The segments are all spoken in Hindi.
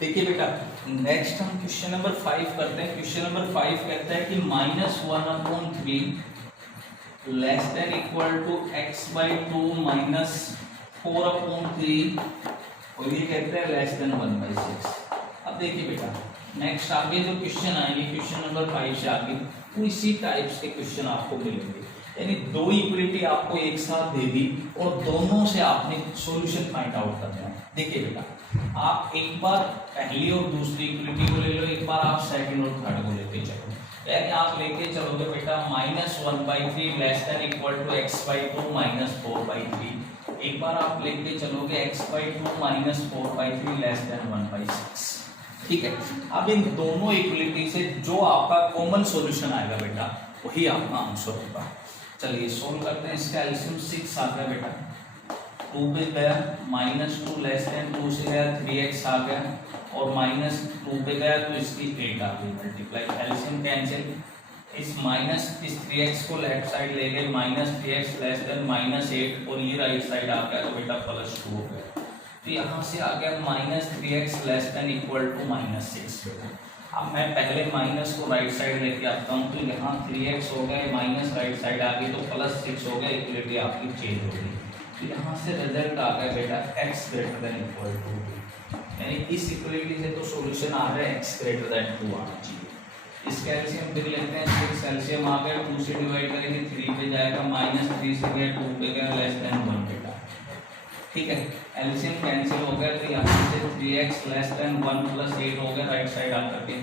देखिए बेटा, नेक्स्ट हम क्वेश्चन नंबर 5 करते हैं। क्वेश्चन नंबर 5 कहता है कि -1/3 less than equal to x/2 -4/3 और ये कहते हैं लेस देन 1/6। अब देखिए बेटा, नेक्स्ट आगे जो क्वेश्चन आएंगे क्वेश्चन नंबर 5 से आगे वो इसी टाइप्स के क्वेश्चन आपको मिलेंगे, यानी दो इक्वलिटी आपको एक साथ दे दी और दोनों से आपने सॉल्यूशन फाइंड आउट करना है। देखिए बेटा, आप एक बार पहली और दूसरी इक्वलिटी को ले लो, एक बार आप सेकंड और थर्ड को लेके चलो। यानी आप लेके चलोगे बेटा -1/3 less than equal to x/2 -4/3। एक बार आप लेके चलोगे x/2 -4/3 लेस देन 1/6। ठीक है, अब इन दोनों इक्वलिटी से जो आपका कॉमन सॉल्यूशन आएगा बेटा वही आपका आंसर होगा। चलिए सोल्व करते हैं। इसका एलसीएम 6 आ गया बेटा, 2 पे गया, -2 लेस देन 2 से गया 3x आ गया और -2 पे गया तो इसकी 8 आ गई मल्टीप्लाई, एलसीएम कैंसिल। इस 3x को लेफ्ट साइड ले गए, -3x लेस देन -8 और ये राइट साइड आ गया तो बेटा +2 हो गया। तो यहाँ से आ गया -3x less than equal to -6 बेटा। अब मैं पहले माइनस को राइट साइड लेके आता हूँ तो यहाँ 3x हो गया, माइनस राइट साइड आ गई तो +6 हो गया, इक्वलिटी आपकी चेंज हो गई। तो यहाँ से रिजल्ट आ गया बेटा x greater than equal to 2, यानी इस इक्वलिटी से तो सॉल्यूशन आ रहा है x ग्रेटर देन 2 आना चाहिए। इसका एलसीएम फिर लेते हैं, 6 एलसीएम आ गया, 2 से डिवाइड करेंगे 3 पे जाएगा, -3 से गया 2 पे गया लेस देन 1 बेटा। ठीक है, एलसीएम कैंसिल हो गया तो यहाँ से 3x लेस देन 1 + 8 हो गया, राइट साइड आकर के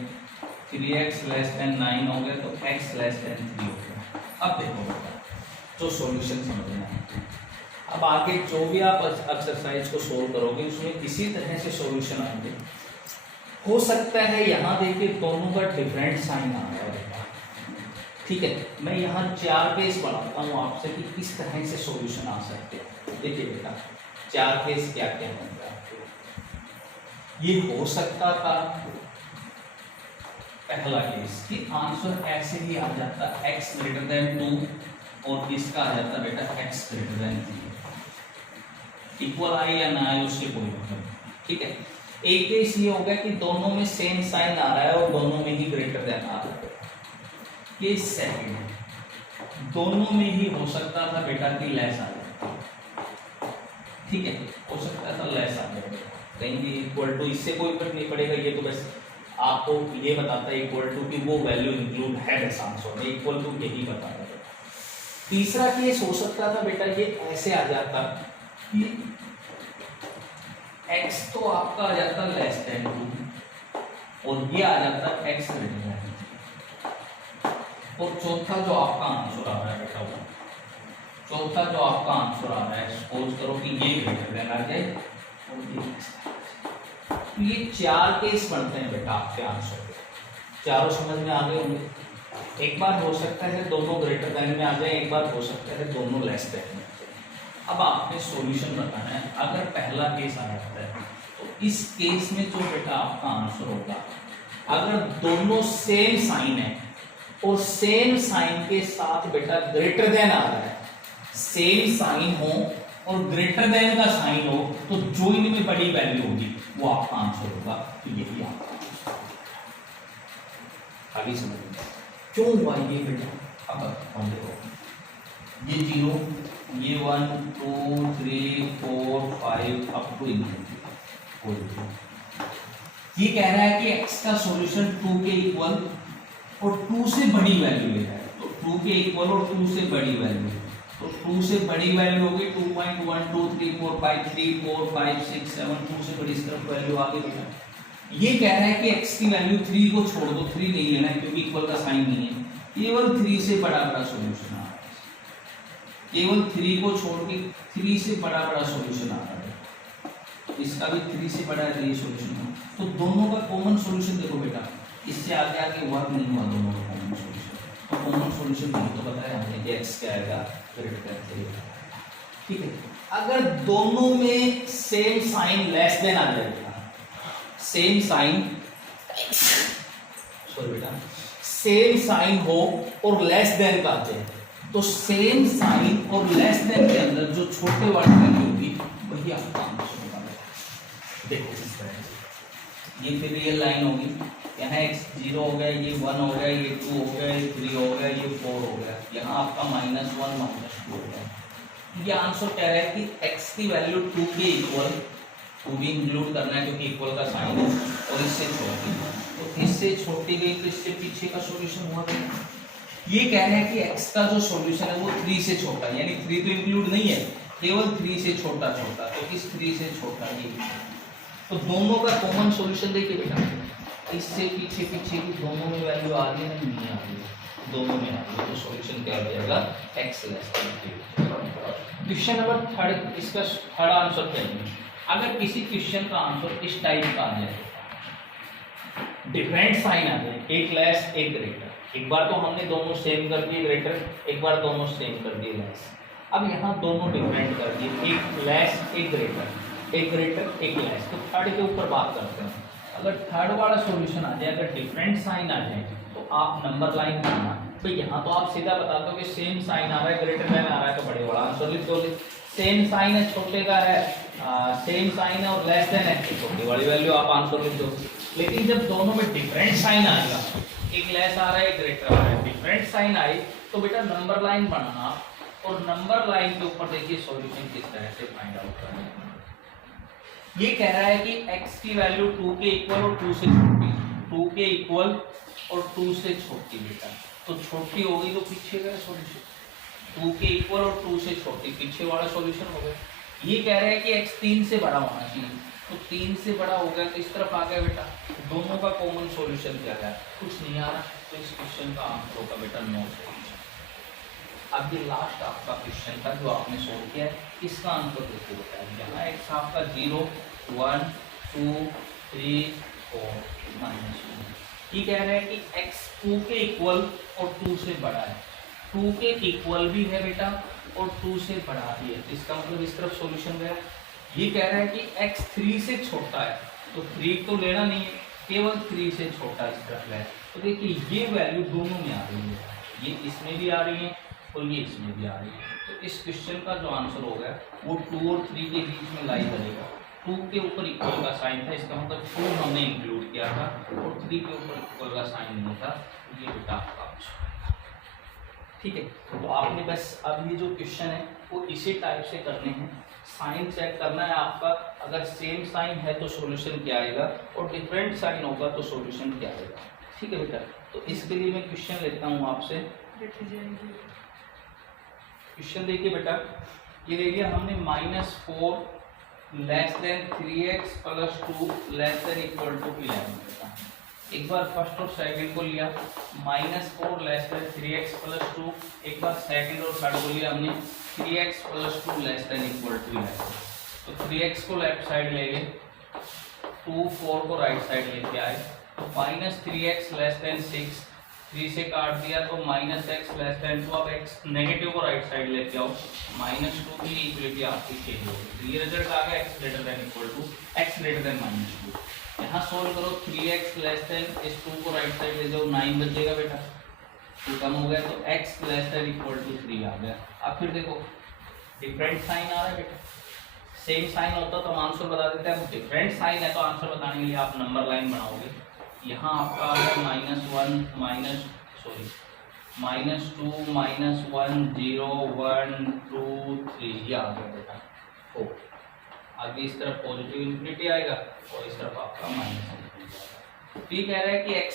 3x लेस देन 9 हो गया तो x लेस देन 3 हो गया। अब देखो बेटा जो सॉल्यूशन समझना है, अब आगे जो भी आप एक्सरसाइज को सोल्व करोगे उसमें इसी तरह से सॉल्यूशन आएंगे। हो सकता है यहाँ देखिए दोनों का डिफरेंट साइन आ रहा है बेटा। ठीक है, मैं यहाँ 4 केस बढ़ाता हूँ आपसे कि किस तरह से सॉल्यूशन आ सकते हैं। देखिए बेटा 4 केस क्या क्या होंगे आपको। ये हो सकता था पहला केस कि आंसर ऐसे ही आ जाता x ग्रेटर देन 2 और इसका आ जाता बेटा x ग्रेटर देन 3। इक्वल आए या ना आए उससे कोई मतलब। ठीक है, एक केस ये हो गया कि दोनों में सेम साइन आ रहा है और दोनों में ही ग्रेटर देन आ रहा है। केस सेकंड, दोनों में ही हो सकता था बेटा कि लेस आ जाए। ठीक है, हो सकता था लेस आ जाए, कहीं भी इक्वल टू, इससे कोई फर्क नहीं पड़ेगा, ये तो बस आपको ये बताता है इक्वल टू कि वो वैल्यू इंक्लूड है बस आंसर में, इक्वल टू यही बताता है। तीसरा केस हो सकता था बेटा ये ऐसे आ जाता कि x तो आपका आ जाता लेस देन 2 और ये आ जाता x ग्रेटर देन 2। और चौथा जो आपका आंसर आ रहा है बेटा वो चौथा जो आपका आंसर आ रहा है, सपोज करो कि ये ग्रेटर देन आ जाए और ये 4 केस बनते हैं बेटा आपके आंसर के। चारों समझ में आ गए होंगे। एक बार हो सकता है दोनों ग्रेटर देन में आ जाए, एक बार हो सकता है दोनों लेस देन में। अब आपने सॉल्यूशन बताना है। अगर पहला केस आ जाता है तो इस केस में जो बेटा आपका आंसर होगा, अगर दोनों सेम साइन है और सेम साइन के साथ बेटा ग्रेटर देन आ रहा है, सेम साइन हो और ग्रेटर देन का साइन हो तो जो इनमें बड़ी वैल्यू होगी वो आपका आंसर होगा। तो यही आपका आगे समझ क्यों हुआ ये बेटा। अब हम देखो ये 0, ये 1 2 3 4 5 अप टू इन्फिनिटी। ये कह रहा है कि x का सॉल्यूशन 2 के इक्वल और 2 से बड़ी वैल्यू ले रहा है, तो 2 के इक्वल और 2 से बड़ी वैल्यू, तो 2 से बड़ी वैल्यू होगी 2.1 2 3 4 5 3 4 5 6 7, 2 से बड़ी इस तरफ वैल्यू आ गई बेटा। ये कह रहा है कि x की वैल्यू 3 को छोड़ दो, 3 नहीं लेना है क्योंकि इक्वल का साइन नहीं है, केवल 3 से बड़ा सॉल्यूशन आ रहा है, केवल 3 को छोड़ के 3 से बड़ा सॉल्यूशन आ रहा है। इसका भी 3 से बड़ा है तो ये सॉल्यूशन है। तो दोनों का कॉमन सॉल्यूशन देखो बेटा, इससे आगे आगे वर्क नहीं हुआ दोनों का कॉमन सॉल्यूशन। तो कॉमन सॉल्यूशन नहीं तो बताया हमने कि x क्या आएगा ग्रेटर देन 3। ठीक है, अगर दोनों में सेम साइन लेस देन आ जाएगा, सेम साइन सॉरी बेटा सेम साइन हो और लेस देन का आ जाए, तो सेम साइन और लेस देन के अंदर जो छोटे वाली वैल्यू होगी वही आपका आंसर होगा। देखो इस तरह से ये फिर रियल लाइन होगी, यहाँ x 0 हो गया, ये 1 हो गया, ये 2 हो गया, ये 3 हो गया, ये 4 हो गया, यहाँ आपका -1 -2 हो गया। ये आंसर कह रहा है कि x की वैल्यू 2 के इक्वल, 2 भी इंक्लूड करना है क्योंकि इक्वल का साइन है, और इससे छोटी, तो इससे छोटी गई तो इससे पीछे का सॉल्यूशन हुआ गया। ये कह रहे हैं कि x का जो सॉल्यूशन है वो 3 से छोटा है, यानी 3 तो इंक्लूड नहीं है, केवल 3 से छोटा, तो इस 3 से छोटा ये। तो दोनों का कॉमन सॉल्यूशन देखिए बेटा, इससे पीछे की दोनों में वैल्यू आ रही है नहीं आ रही है, दोनों में आ रही है, तो सॉल्यूशन क्या हो जाएगा x less then 3। Question number 3, इसका थर्ड आंसर क्या है? अगर किसी क्वेश्चन का आंसर इस टाइप का आ जाए, डिफरेंट साइन आ जाए, एक लेस एक ग्रेटर, एक बार तो हमने दोनों सेम कर दिए ग्रेटर, एक बार दोनों सेम कर दिए लेस, अब यहाँ दोनों डिफरेंट कर दिए, एक लेस एक ग्रेटर, एक ग्रेटर एक लेस, तो थर्ड के ऊपर बात करते हैं। अगर थर्ड वाला सॉल्यूशन आ जाए, अगर डिफरेंट साइन आ जाए, तो आप नंबर लाइन बनाना। तो यहाँ तो आप सीधा बता दो कि सेम साइन आ रहा है, ग्रेटर देन आ रहा है, तो बड़े वाला आंसर लिख दो। सेम साइन है, छोटे का है, सेम साइन है और लेस देन है, छोटी वाली वैल्यू आप आंसर लिख दो। लेकिन जब दोनों में डिफरेंट साइन आएगा, एक लेस आ रहा है एक ग्रेटर आ रहा है, डिफरेंट साइन आई, तो बेटा नंबर लाइन बनाना, और नंबर लाइन के ऊपर देखिए सॉल्यूशन किस तरह से फाइंड आउट करना है। ये कह रहा है कि x की वैल्यू 2 के इक्वल और 2 से छोटी, 2 के इक्वल और 2 से छोटी बेटा, तो छोटी होगी तो पीछे का सॉल्यूशन, 2 के इक्वल और 2 से छोटी, पीछे वाला सॉल्यूशन हो गया। ये कह रहे हैं कि x 3 से बड़ा होना चाहिए, तो 3 से बड़ा हो गया तो इस तरफ आ गया बेटा, दोनों का कॉमन सॉल्यूशन क्या है, कुछ नहीं आ रहा, तो इस क्वेश्चन का आंसर होगा बेटा नो सॉल्यूशन। अब ये लास्ट आपका क्वेश्चन था जो आपने सोल्व किया है, इसका आंसर देखो बेटा, यहाँ x आपका 0 1 2 3 4 -1। ये कह रहे हैं कि x 2 के इक्वल और 2 से बड़ा है, 2 के इक्वल भी है बेटा और 2 से बड़ा भी है, इसका मतलब इस तरफ सॉल्यूशन गया। ये कह रहा है कि x 3 से छोटा है, तो 3 तो लेना नहीं है, केवल 3 से छोटा इस तरफ है, तो देखिए ये वैल्यू दोनों में आ रही है, ये इसमें भी आ रही है और ये इसमें भी आ रही है, तो इस क्वेश्चन का जो आंसर हो गया वो 2 और 3 के बीच में लाई करेगा। 2 के ऊपर इक्वल का साइन था, इसका मतलब 2 हमने इंक्लूड किया था, और 3 के ऊपर इक्वल का साइन नहीं था, ये बेटा आपका आंसर। ठीक है, तो आपने बस अब ये जो क्वेश्चन है वो इसी टाइप से करने हैं, साइन चेक करना है आपका, अगर सेम साइन है तो सॉल्यूशन क्या आएगा, और डिफरेंट साइन होगा तो सॉल्यूशन क्या आएगा। ठीक है बेटा, तो इसके लिए मैं क्वेश्चन लेता हूँ आपसे। क्वेश्चन देखिए बेटा, ये दे दिया हमने -4 less than 3x plus 2 less than equal to 11। एक बार फर्स्ट और सेकंड को लिया, -4 लेस देन 3x प्लस 2, एक बार सेकंड और थर्ड को लिया हमने 3x plus 2 less than equal to 11। तो 3x को लेफ्ट साइड ले गए, 2 4 को राइट साइड लेके आए, तो -3x लेस देन 6, 3 से काट दिया तो -x लेस देन 2, अब x नेगेटिव को राइट साइड लेके आओ, -2 की इक्वलिटी आपकी चेंज होगी, तो ये रिजल्ट आ गया x greater than equal to x greater than -2। यहाँ सोल्व करो, 3x लेस देन इस 2 को राइट साइड ले जाओ, 9 बचेगा बेटा, तो कम हो गया, तो x less than equal to 3 आ गया। अब फिर देखो डिफरेंट साइन आ रहा है बेटा, सेम साइन होता तो हम आंसर बता देते हैं, डिफरेंट साइन है तो आंसर बताने के लिए आप नंबर लाइन बनाओगे। यहाँ आपका आ गया -1 -2 -1 0 1 2 3, ये आ गया बेटा 4। आगे इस तरफ पॉजिटिव इंफिनिटी आएगा और इस तरफ आपका माइनस इंफिनिटी आएगा। तो ये कह रहा है कि x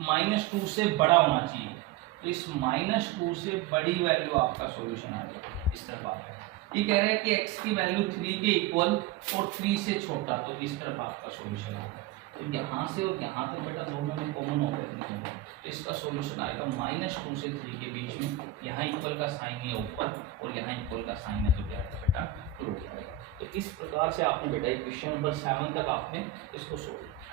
-2 से बड़ा होना चाहिए, तो इस -2 से बड़ी वैल्यू आपका सॉल्यूशन आएगा, इस तरफ आ गया। ये कह रहा है कि x की वैल्यू 3 के इक्वल और 3 से छोटा, तो इस तरफ आपका सॉल्यूशन आएगा। तो यहाँ से और यहाँ तक बेटा दोनों में कॉमन हो गया, तो इसका सॉल्यूशन आएगा -2 से 3 के बीच में, यहाँ इक्वल का साइन है ऊपर और यहाँ इक्वल का साइन है, तो क्या आएगा बेटा 2 आएगा। तो इस प्रकार से आपने बेटा क्वेश्चन नंबर 7 तक आपने इसको सोल्व